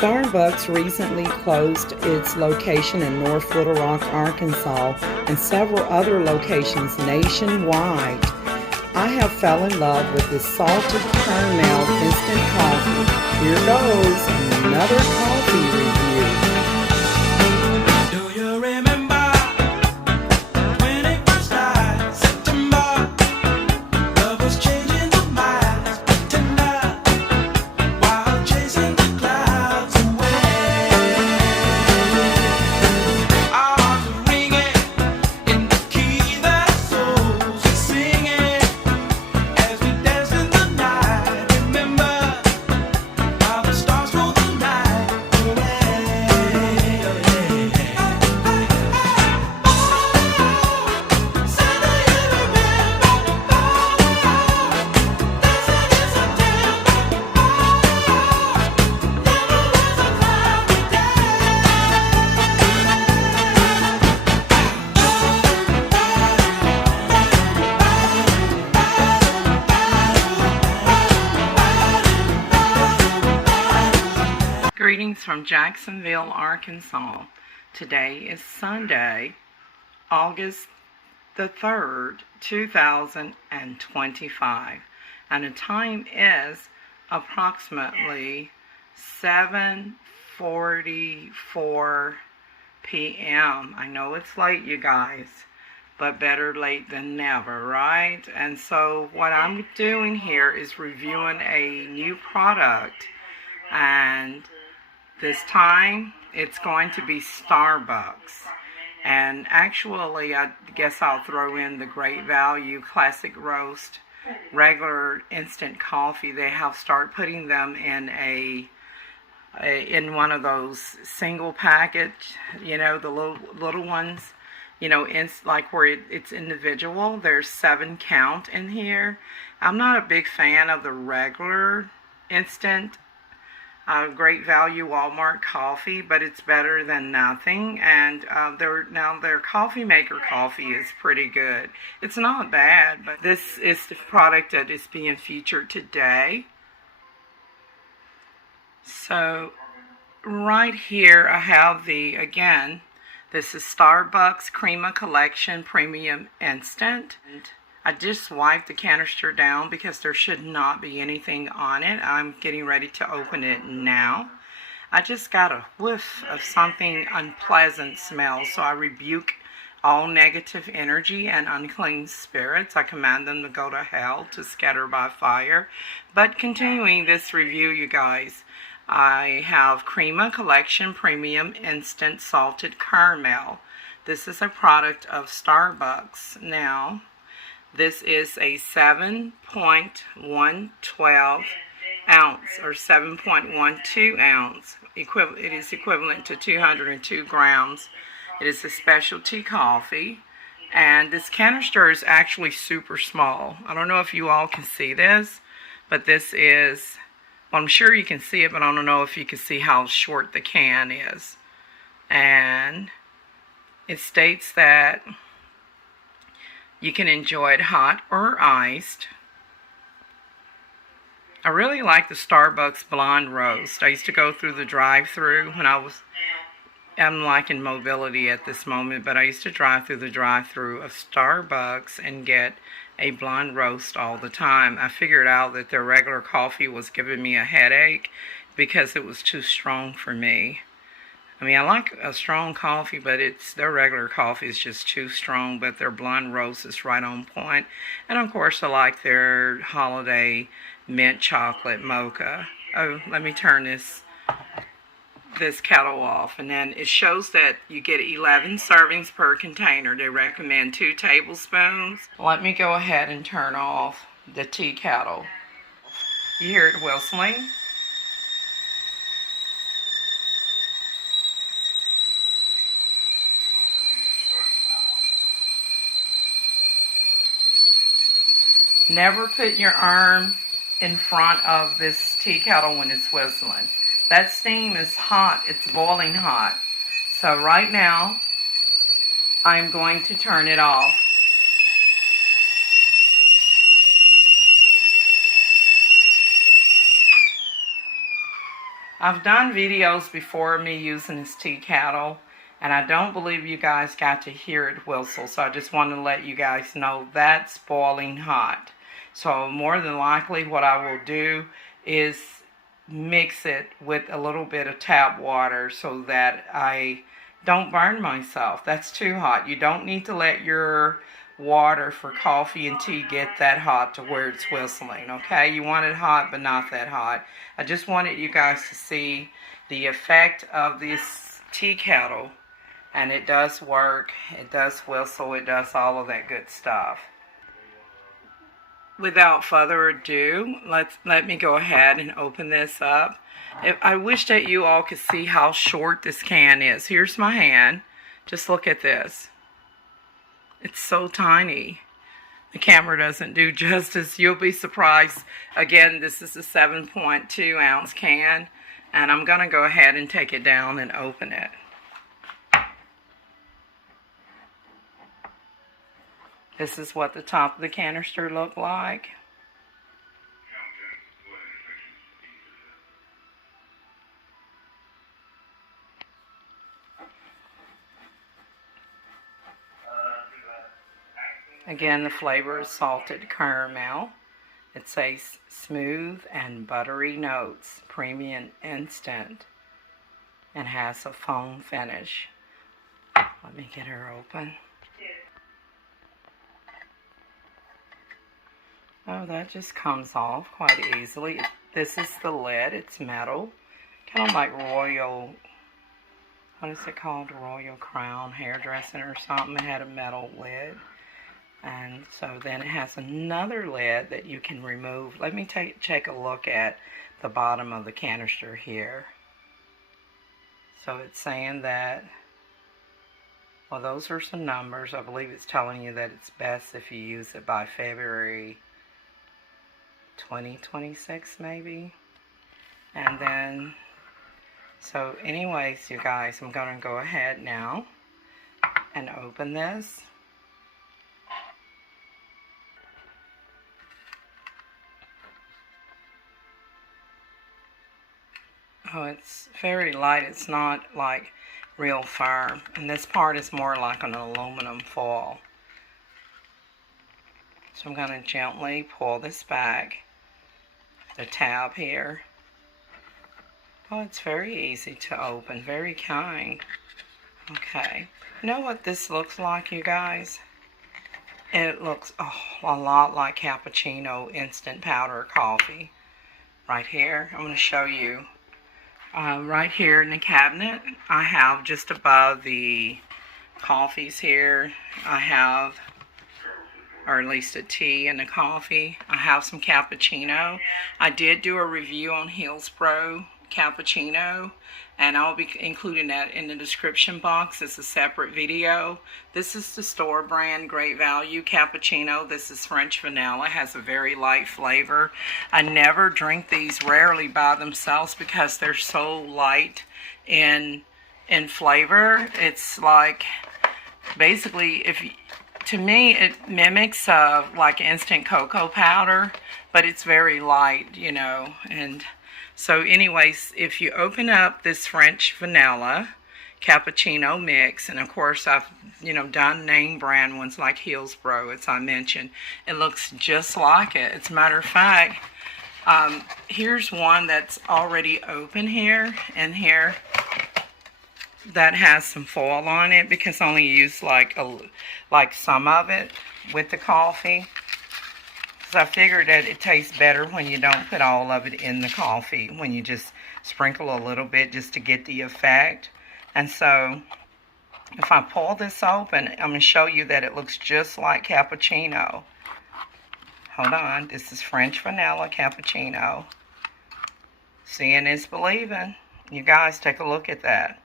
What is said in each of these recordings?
Starbucks recently closed its location in North Little Rock, Arkansas, and several other locations nationwide. I have fell in love with this salted caramel instant coffee. Here goes another coffee review. Do you remember when it was started? September, love was changing the minds, tender, while chasing the clouds away. Our hearts are ringing in the key that souls are singing as we dance in the night. Remember how the stars stole the night away. Greetings from Jacksonville, Arkansas. Today is Sunday, August the 3rd, 2025, and the time is approximately 7:44 p.m. I know it's late, you guys, but better late than never, right? And so what I'm doing here is reviewing a new product, and this time it's going to be Starbucks. And actually, I guess I'll throw in the Great Value Classic Roast regular instant coffee. They have started putting them in in one of those single package, you know, the little ones, you know, like where it's individual. There's 7 count in here. I'm not a big fan of the regular instant Great Value Walmart coffee, but it's better than nothing. And their coffee maker coffee is pretty good. It's not bad, but this is the product that is being featured today. So right here I have this is Starbucks CREMA Collection Premium Instant. I just wiped the canister down because there should not be anything on it. I'm getting ready to open it now. I just got a whiff of something unpleasant smell, so I rebuke all negative energy and unclean spirits. I command them to go to hell, to scatter by fire. But continuing this review, you guys, I have CREMA Collection Premium Instant Salted Caramel. This is a product of Starbucks. Now, this is a 7.112 ounce or 7.12 ounce. It is equivalent to 202 grams. It is a specialty coffee. And this canister is actually super small. I don't know if you all can see this, but this is, well, I'm sure you can see it, but I don't know if you can see how short the can is. And it states that you can enjoy it hot or iced. I really like the Starbucks Blonde Roast. I used to go through the drive-thru when I'm like in mobility at this moment, but I used to drive through the drive-thru of Starbucks and get a blonde roast all the time. I figured out that their regular coffee was giving me a headache because it was too strong for me. I mean, I like a strong coffee, but their regular coffee is just too strong, but their blonde roast is right on point. And of course, I like their holiday mint chocolate mocha. Oh, let me turn this kettle off. And then it shows that you get 11 servings per container. They recommend 2 tablespoons. Let me go ahead and turn off the tea kettle. You hear it whistling? Never put your arm in front of this tea kettle when it's whistling. That steam is hot. It's boiling hot. So right now, I'm going to turn it off. I've done videos before me using this tea kettle, and I don't believe you guys got to hear it whistle, so I just want to let you guys know that's boiling hot. So more than likely what I will do is mix it with a little bit of tap water so that I don't burn myself. That's too hot. You don't need to let your water for coffee and tea get that hot to where it's whistling, okay? You want it hot, but not that hot. I just wanted you guys to see the effect of this tea kettle, and it does work. It does whistle. It does all of that good stuff. Without further ado, let me go ahead and open this up. I wish that you all could see how short this can is. Here's my hand. Just look at this. It's so tiny. The camera doesn't do justice. You'll be surprised. Again, this is a 7.2 ounce can, and I'm going to go ahead and take it down and open it. This is what the top of the canister looked like. Again, the flavor is salted caramel. It says smooth and buttery notes, premium instant, and has a foam finish. Let me get her open. Oh, that just comes off quite easily. This is the lid. It's metal. Kind of like Royal, what is it called? Royal Crown hairdressing or something. It had a metal lid. And so then it has another lid that you can remove. Let me take a look at the bottom of the canister here. So it's saying that, well, those are some numbers. I believe it's telling you that it's best if you use it by February 2026 maybe. And then, so anyways, you guys, I'm going to go ahead now and open this. Oh, it's very light. It's not like real firm. And this part is more like an aluminum foil. So I'm going to gently pull this back, the tab here. Oh, it's very easy to open. Very kind. Okay. You know what this looks like, you guys? It looks a lot like cappuccino instant powder coffee. Right here. I'm going to show you. Right here in the cabinet, I have just above the coffees here, I have, or at least a tea and a coffee, I have some cappuccino. I did do a review on Hillsboro cappuccino, and I'll be including that in the description box. It's a separate video. This is the store brand Great Value cappuccino. This is French vanilla. It has a very light flavor. I never drink these, rarely by themselves, because they're so light in flavor. It's like, basically, to me it mimics like instant cocoa powder, but it's very light, you know. And so anyways, if you open up this French vanilla cappuccino mix, and of course I've, you know, done name brand ones like Hillsboro, as I mentioned, it looks just like it. As a matter of fact, here's one that's already open here, and here that has some foil on it, because I only use like some of it with the coffee. I figured that it tastes better when you don't put all of it in the coffee, when you just sprinkle a little bit just to get the effect. And so if I pull this open, I'm going to show you that it looks just like cappuccino. Hold on, this is French vanilla cappuccino. Seeing is believing. You guys take a look at that.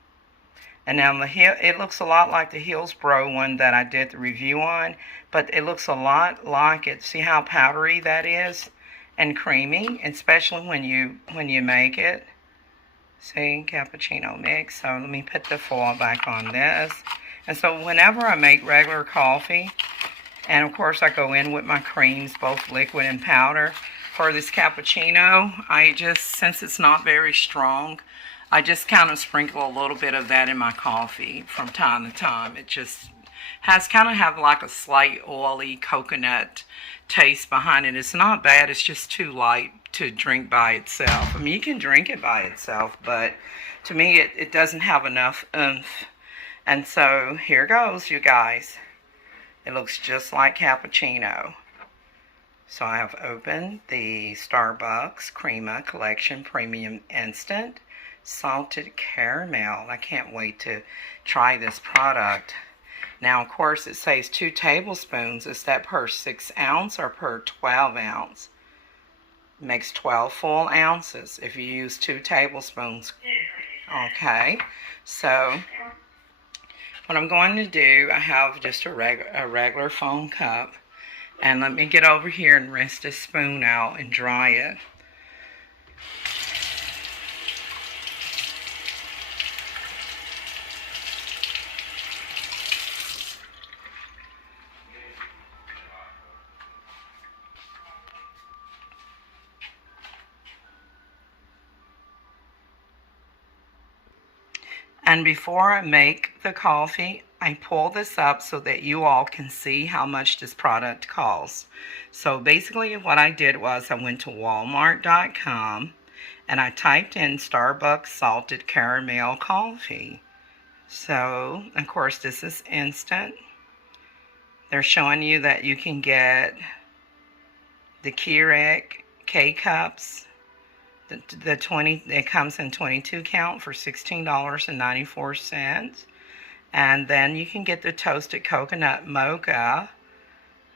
And now it looks a lot like the Hillsboro one that I did the review on, but it looks a lot like it. See how powdery that is and creamy, especially when you make it. See, cappuccino mix. So let me put the foil back on this. And so whenever I make regular coffee, and of course I go in with my creams, both liquid and powder, for this cappuccino, since it's not very strong, I just kind of sprinkle a little bit of that in my coffee from time to time. It just have like a slight oily coconut taste behind it. It's not bad, it's just too light to drink by itself. I mean, you can drink it by itself, but to me it doesn't have enough oomph. And so here goes, you guys. It looks just like cappuccino. So I have opened the Starbucks CREMA Collection Premium Instant Salted Caramel. I can't wait to try this product. Now, of course, it says 2 tablespoons. Is that per 6 ounce or per 12 ounce? It makes 12 full ounces if you use 2 tablespoons. Okay, so what I'm going to do, I have just a regular foam cup. And let me get over here and rinse this spoon out and dry it. And before I make the coffee, I pull this up so that you all can see how much this product costs. So basically what I did was I went to Walmart.com and I typed in Starbucks Salted Caramel Coffee. So, of course, this is instant. They're showing you that you can get the Keurig K-Cups. The 20, it comes in 22 count for $16.94. And then you can get the toasted coconut mocha.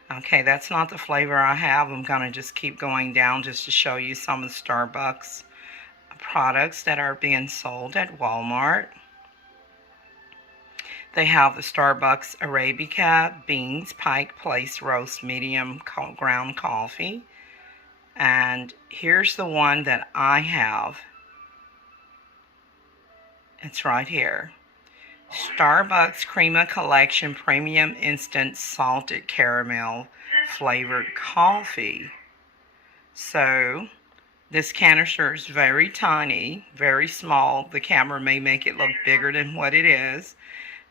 Okay, that's not the flavor I have. I'm going to just keep going down just to show you some of the Starbucks products that are being sold at Walmart. They have the Starbucks Arabica Beans Pike Place Roast Medium Ground Coffee. And here's the one that I have. It's right here. Starbucks CREMA Collection Premium Instant Salted Caramel Flavored Coffee. So, this canister is very tiny, very small. The camera may make it look bigger than what it is.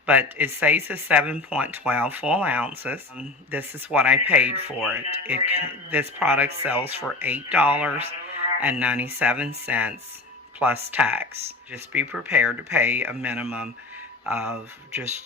But it says it's 7.12 full ounces. This is what I paid for it. This product sells for $8.97 plus tax. Just be prepared to pay a minimum of just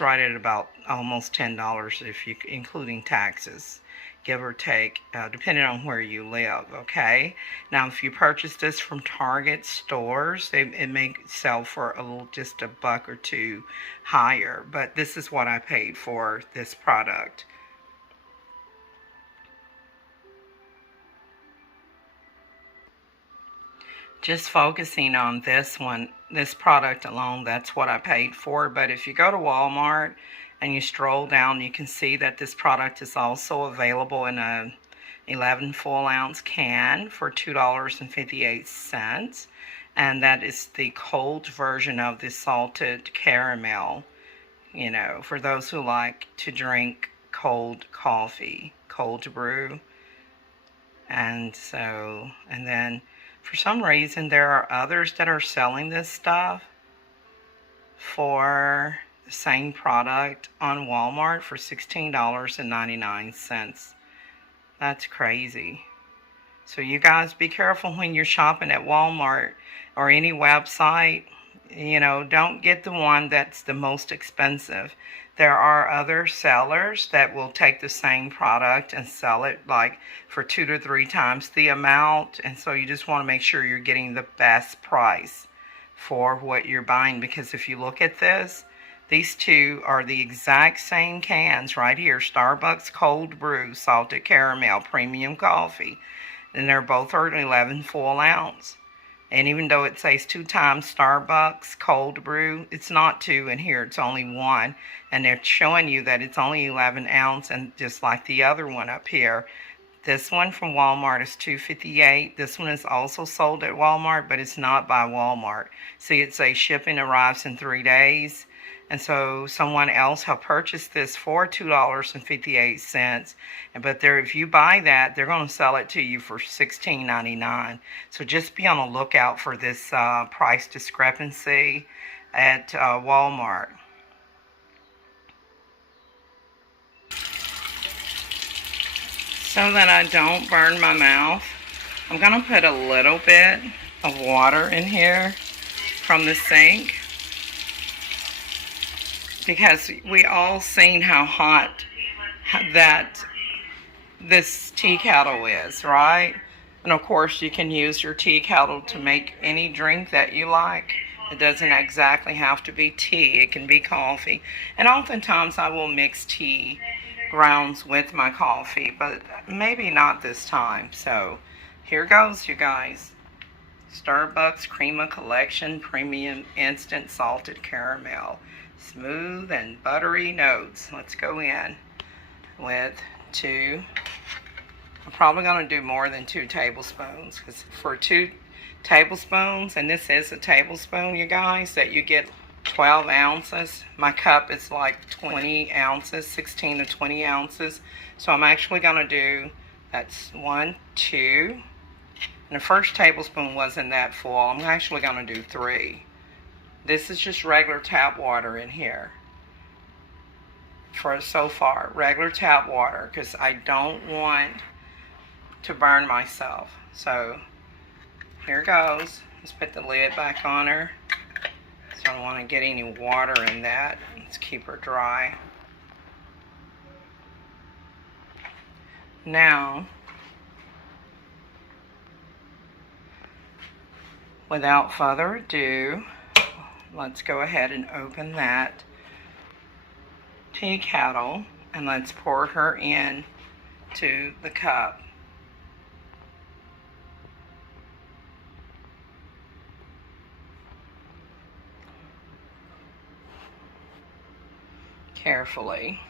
right at about almost $10 if you including taxes, give or take, depending on where you live. Okay, now if you purchase this from Target stores, it may sell for just a buck or two higher, but this is what I paid for this product. Just focusing on this one, this product alone, that's what I paid for. But if you go to Walmart and you stroll down, you can see that this product is also available in a 11 full ounce can for $2.58. And that is the cold version of the salted caramel, you know, for those who like to drink cold coffee, cold brew. And so, and then for some reason, there are others that are selling this stuff for the same product on Walmart for $16.99. That's crazy. So you guys be careful when you're shopping at Walmart or any website. You know, don't get the one that's the most expensive. There are other sellers that will take the same product and sell it like for 2 to 3 times the amount. And so you just want to make sure you're getting the best price for what you're buying. Because if you look at this, these two are the exact same cans right here. Starbucks Cold Brew Salted Caramel Premium Coffee. And they're both 11 full ounce. And even though it says 2 times Starbucks Cold Brew, it's not 2 in here, it's only 1. And they're showing you that it's only 11 ounce, and just like the other one up here, This one from Walmart is $2.58. This one is also sold at Walmart, but it's not by Walmart. See, it says shipping arrives in 3 days. And so someone else have purchased this for $2.58. But if you buy that, they're going to sell it to you for $16.99. So just be on the lookout for this price discrepancy at Walmart. So that I don't burn my mouth, I'm going to put a little bit of water in here from the sink, because we all seen how hot that this tea kettle is, right? And of course you can use your tea kettle to make any drink that you like. It doesn't exactly have to be tea, it can be coffee. And oftentimes I will mix tea grounds with my coffee, but maybe not this time. So here goes, you guys. Starbucks CREMA Collection Premium Instant Salted Caramel. Smooth and buttery notes. Let's go in with 2. I'm probably going to do more than 2 tablespoons, because for 2 tablespoons, and this is a tablespoon, you guys, that you get 12 ounces. My cup is like 20 ounces, 16 to 20 ounces. So I'm actually going to do, that's 1, 2. And the first tablespoon wasn't that full. I'm actually going to do 3. This is just regular tap water in here. For so far, regular tap water, because I don't want to burn myself. So here goes. Let's put the lid back on her. So I don't want to get any water in that. Let's keep her dry. Now, without further ado, let's go ahead and open that tea kettle and let's pour her in to the cup. Carefully.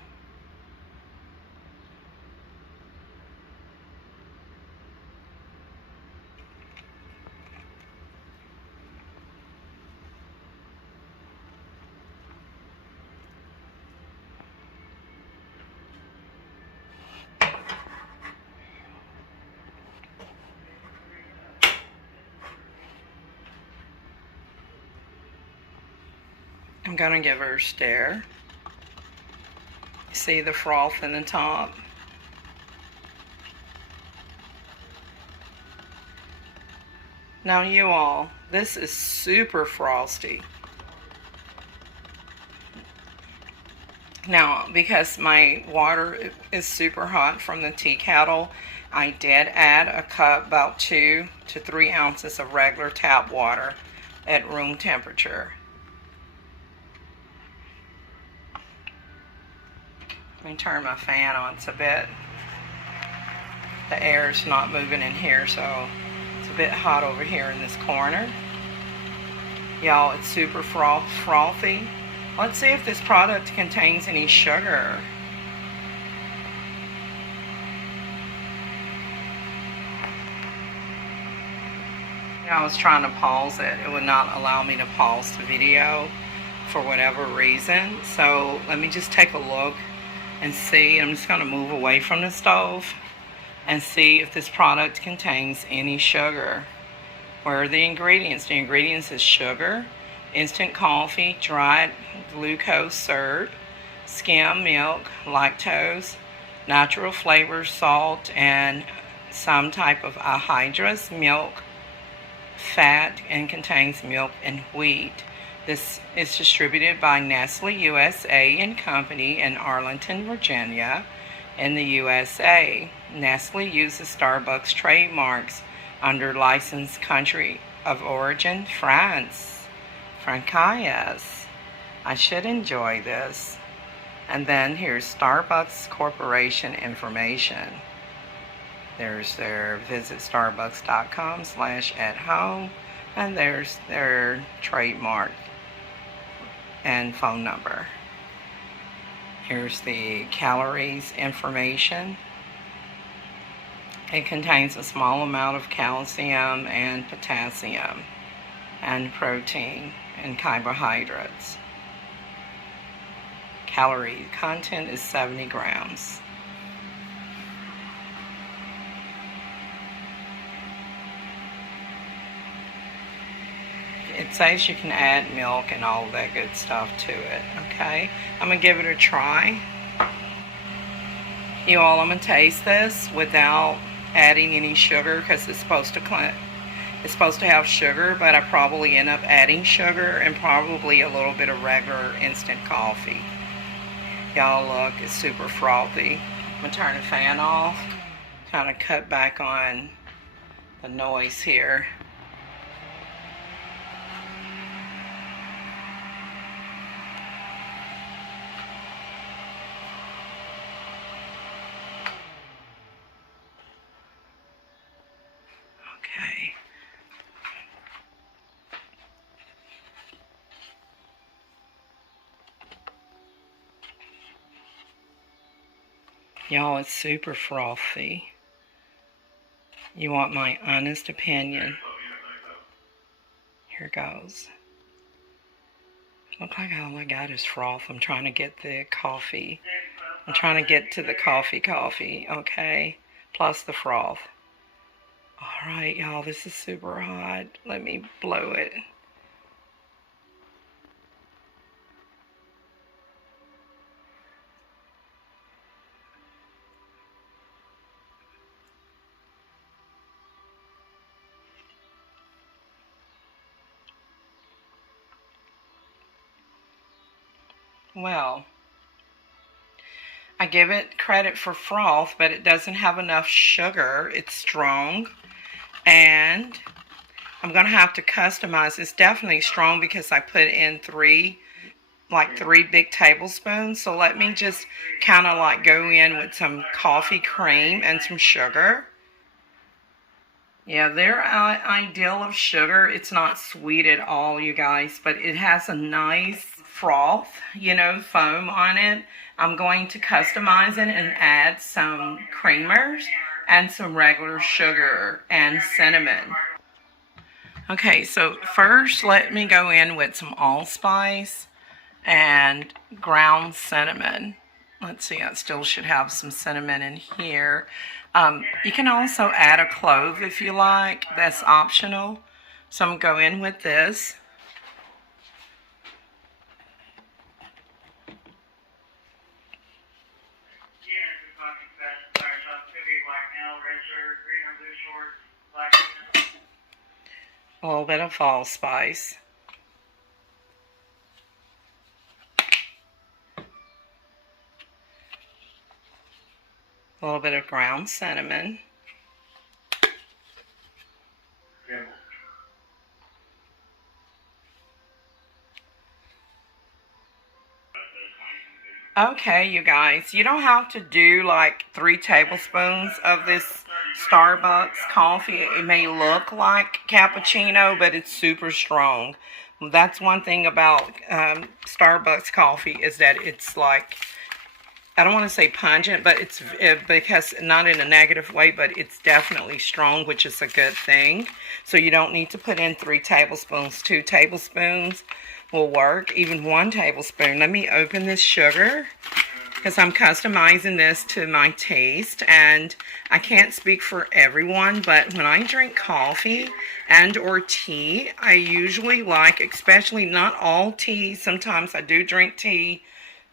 I'm going to give her a stir. See the froth in the top? Now you all, this is super frosty. Now, because my water is super hot from the tea kettle, I did add a cup, about 2 to 3 ounces of regular tap water at room temperature. Let me turn my fan on. It's a bit, the air is not moving in here, so it's a bit hot over here in this corner. Y'all, it's super frothy. Let's see if this product contains any sugar. I was trying to pause it. It would not allow me to pause the video for whatever reason. So let me just take a look and see. I'm just going to move away from the stove and see if this product contains any sugar. Where are the ingredients? The ingredients is sugar, instant coffee, dried glucose syrup, skim milk, lactose, natural flavors, salt, and some type of anhydrous milk, fat, and contains milk and wheat. This is distributed by Nestle USA and Company in Arlington, Virginia, in the USA. Nestle uses Starbucks trademarks under licensed country of origin, France. Francaise. I should enjoy this. And then here's Starbucks Corporation information. There's their visit starbucks.com/at-home, and there's their trademark and phone number. Here's the calories information. It contains a small amount of calcium and potassium and protein and carbohydrates. Calorie content is 70 grams. It says you can add milk and all that good stuff to it. Okay, I'm gonna give it a try. You all, I'm gonna taste this without adding any sugar because it's supposed to have sugar, but I probably end up adding sugar and probably a little bit of regular instant coffee. Y'all look, it's super frothy. I'm gonna turn the fan off, kind of cut back on the noise here. Okay. Y'all, it's super frothy. You want my honest opinion? Here goes. Look like all I got is froth. I'm trying to get the coffee. I'm trying to get to the coffee, okay? Plus the froth. Alright, y'all, this is super hot. Let me blow it. Well, I give it credit for froth, but it doesn't have enough sugar. It's strong, and I'm going to have to customize. It's definitely strong because I put in three big tablespoons. So let me just kind of like go in with some coffee cream and some sugar. Yeah, their ideal of sugar, it's not sweet at all, you guys, but it has a nice froth, foam on it. I'm going to customize it and add some creamers and some regular sugar and cinnamon. Okay, so first let me go in with some allspice and ground cinnamon. Let's see, I still should have some cinnamon in here. You can also add a clove if you like. That's optional. So I'm going to go in with this. A little bit of allspice. A little bit of ground cinnamon. Okay, you guys, you don't have to do like 3 tablespoons of this Starbucks coffee. It may look like cappuccino, but it's super strong. That's one thing about Starbucks coffee is that it's like, I don't want to say pungent, but it's because not in a negative way, but it's definitely strong, which is a good thing. So you don't need to put in 3 tablespoons. 2 tablespoons will work. Even 1 tablespoon. Let me open this sugar because I'm customizing this to my taste, and I can't speak for everyone, but when I drink coffee and or tea, I usually like, especially not all tea, sometimes I do drink tea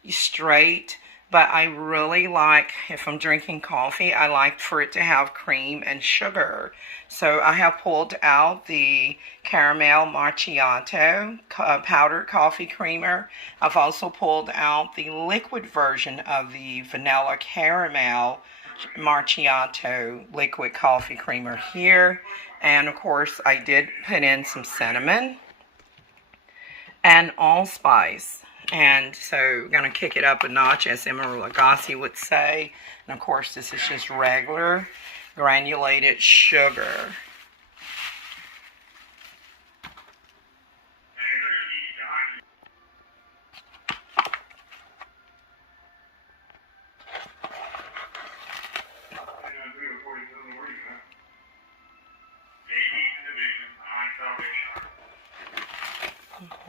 straight, but I really like, if I'm drinking coffee, I like for it to have cream and sugar. So I have pulled out the caramel macchiato powdered coffee creamer. I've also pulled out the liquid version of the vanilla caramel macchiato liquid coffee creamer here. And of course, I did put in some cinnamon and allspice. And so we're going to kick it up a notch, as Emeril Lagasse would say. And of course, this is just regular granulated sugar.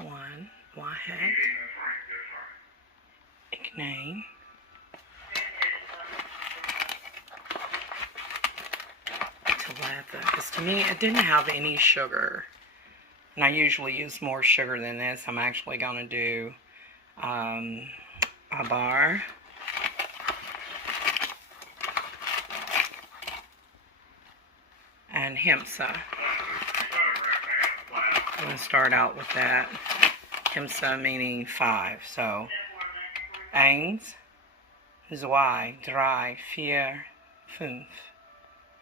1 Wahet Ignane because to me it didn't have any sugar, and I usually use more sugar than this. I'm actually going to do a bar and Himsa. I'm going to start out with that. Himsa meaning 5. So 1, 2, 3, 4, 5.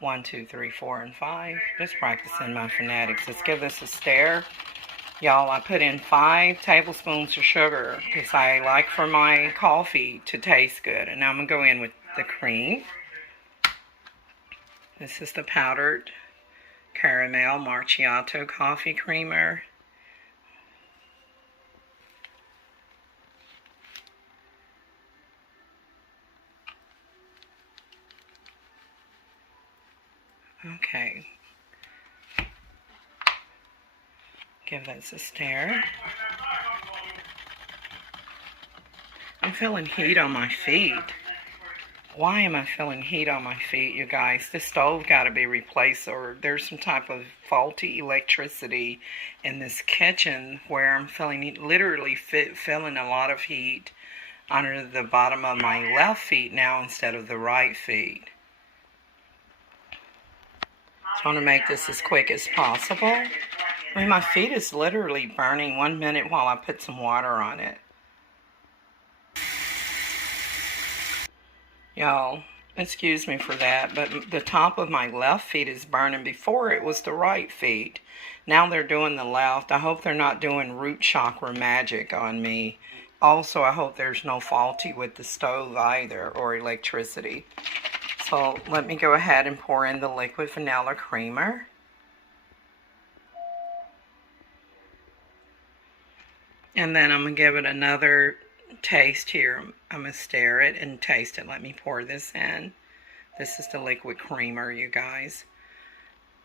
1, 2, 3, 4, and 5. Just practicing my phonetics. Let's give this a stare. Y'all, I put in 5 tablespoons of sugar because I like for my coffee to taste good. And now I'm going to go in with the cream. This is the powdered caramel macchiato coffee creamer. Okay. Give this a stir. I'm feeling heat on my feet. Why am I feeling heat on my feet, you guys? This stove got to be replaced, or there's some type of faulty electricity in this kitchen where I'm feeling literally feeling a lot of heat under the bottom of my left feet now instead of the right feet. So I want to make this as quick as possible. I mean, my feet is literally burning 1 minute while I put some water on it. Y'all, excuse me for that, but the top of my left feet is burning. Before it was the right feet. Now they're doing the left. I hope they're not doing root chakra magic on me. Also, I hope there's no faulty with the stove either, or electricity. So let me go ahead and pour in the liquid vanilla creamer. And then I'm going to give it another taste here. I'm going to stir it and taste it. Let me pour this in. This is the liquid creamer, you guys.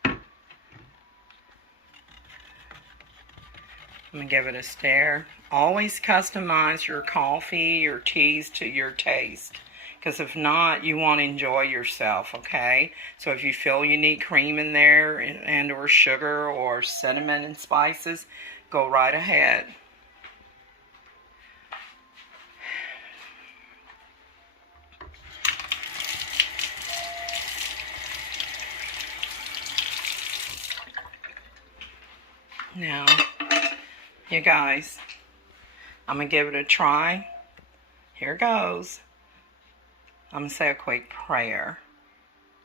I'm going to give it a stir. Always customize your coffee, your teas to your taste. Because if not, you won't enjoy yourself, okay? So if you feel you need cream in there and or sugar or cinnamon and spices, go right ahead. Now, you guys, I'm going to give it a try. Here goes. I'm going to say a quick prayer.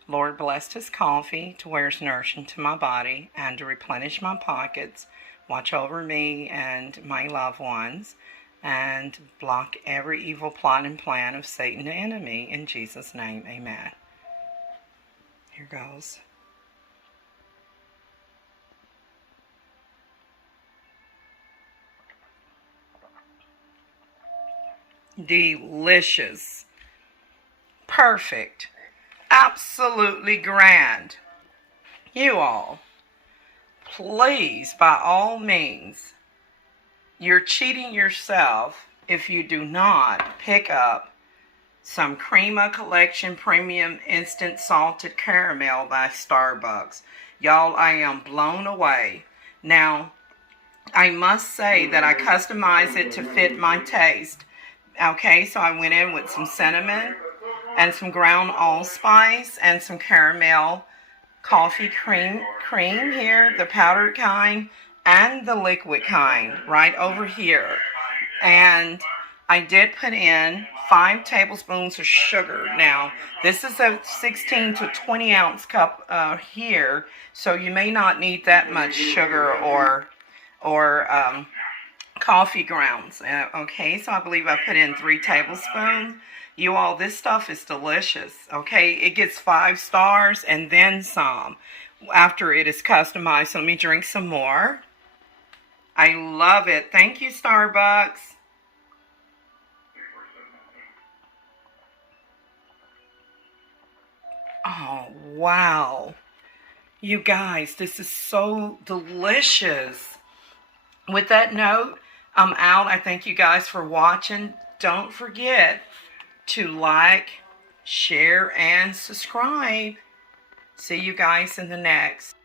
Lord, bless this coffee to where it's nourishing to my body and to replenish my pockets. Watch over me and my loved ones and block every evil plot and plan of Satan the enemy. In Jesus' name, amen. Here goes. Delicious. Perfect. Absolutely grand. You all, please, by all means, you're cheating yourself if you do not pick up some CREMA Collection Premium Instant Salted Caramel by Starbucks. Y'all, I am blown away. Now, I must say that I customized it to fit my taste. Okay, so I went in with some cinnamon and some ground allspice and some caramel coffee cream here, the powdered kind and the liquid kind right over here. And I did put in 5 tablespoons of sugar. Now, this is a 16 to 20 ounce cup here, so you may not need that much sugar or coffee grounds. Okay, so I believe I put in 3 tablespoons. You all, this stuff is delicious. Okay, it gets 5 stars and then some after it is customized. So let me drink some more. I love it. Thank you, Starbucks. Oh, wow. You guys, this is so delicious. with that note, I'm out. I thank you guys for watching. Don't forget to like, share, and subscribe. See you guys in the next.